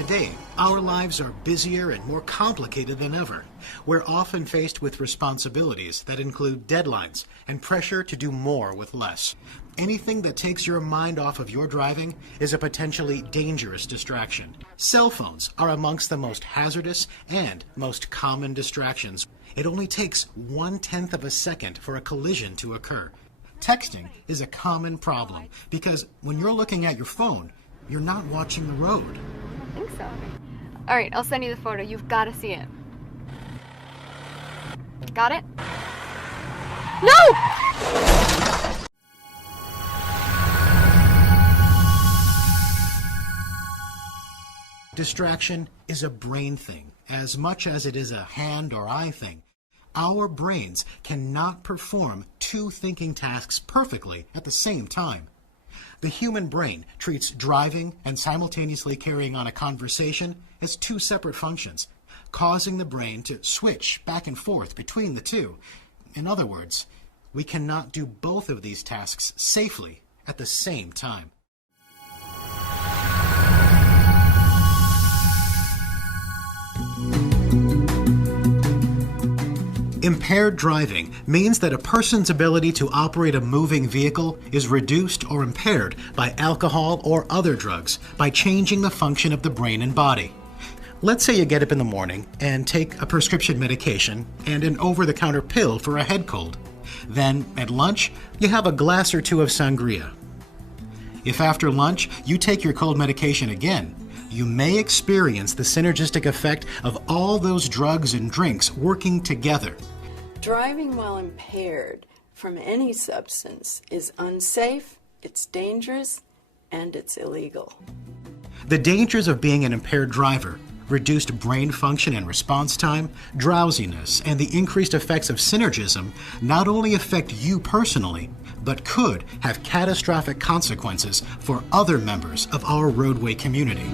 Today, our lives are busier and more complicated than ever. We're often faced with responsibilities that include deadlines and pressure to do more with less. Anything that takes your mind off of your driving is a potentially dangerous distraction. Cell phones are amongst the most hazardous and most common distractions. It only takes 1/10 of a second for a collision to occur. Texting is a common problem because when you're looking at your phone, you're not watching the road. I think so. All right, I'll send you the photo. You've got to see it. Got it? No! Distraction is a brain thing as much as it is a hand or eye thing. Our brains cannot perform two thinking tasks perfectly at the same time. The human brain treats driving and simultaneously carrying on a conversation as two separate functions, causing the brain to switch back and forth between the two. In other words, we cannot do both of these tasks safely at the same time. Impaired driving means that a person's ability to operate a moving vehicle is reduced or impaired by alcohol or other drugs by changing the function of the brain and body. Let's say you get up in the morning and take a prescription medication and an over-the-counter pill for a head cold. Then, at lunch, you have a glass or two of sangria. If after lunch you take your cold medication again, you may experience the synergistic effect of all those drugs and drinks working together. Driving while impaired from any substance is unsafe, it's dangerous, and it's illegal. The dangers of being an impaired driver, reduced brain function and response time, drowsiness, and the increased effects of synergism not only affect you personally, but could have catastrophic consequences for other members of our roadway community.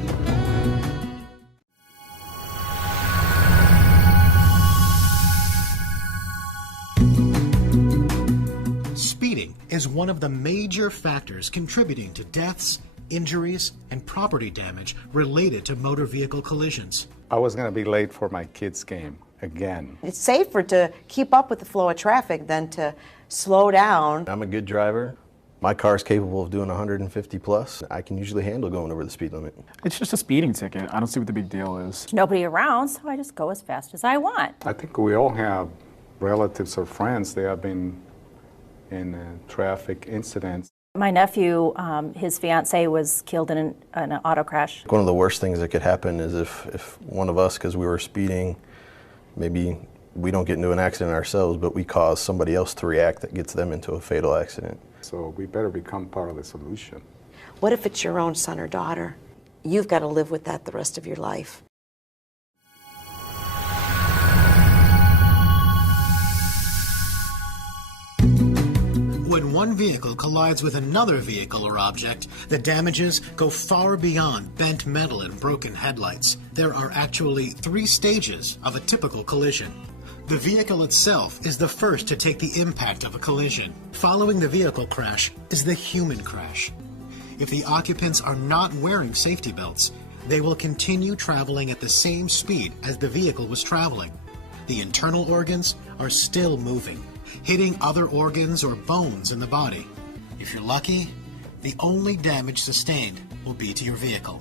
Speeding is one of the major factors contributing to deaths, injuries, and property damage related to motor vehicle collisions. I was going to be late for my kids' game again. It's safer to keep up with the flow of traffic than to slow down. I'm a good driver. My car's capable of doing 150 plus. I can usually handle going over the speed limit. It's just a speeding ticket. I don't see what the big deal is. There's nobody around, so I just go as fast as I want. I think we all have relatives or friends that have been in traffic incidents. My nephew, his fiance was killed in an auto crash. One of the worst things that could happen is if one of us, because we were speeding, maybe we don't get into an accident ourselves, but we cause somebody else to react that gets them into a fatal accident. So we better become part of the solution. What if it's your own son or daughter? You've got to live with that the rest of your life. When one vehicle collides with another vehicle or object, the damages go far beyond bent metal and broken headlights. There are actually 3 stages of a typical collision. The vehicle itself is the first to take the impact of a collision. Following the vehicle crash is the human crash. If the occupants are not wearing safety belts, they will continue traveling at the same speed as the vehicle was traveling. The internal organs are still moving, hitting other organs or bones in the body. If you're lucky, the only damage sustained will be to your vehicle.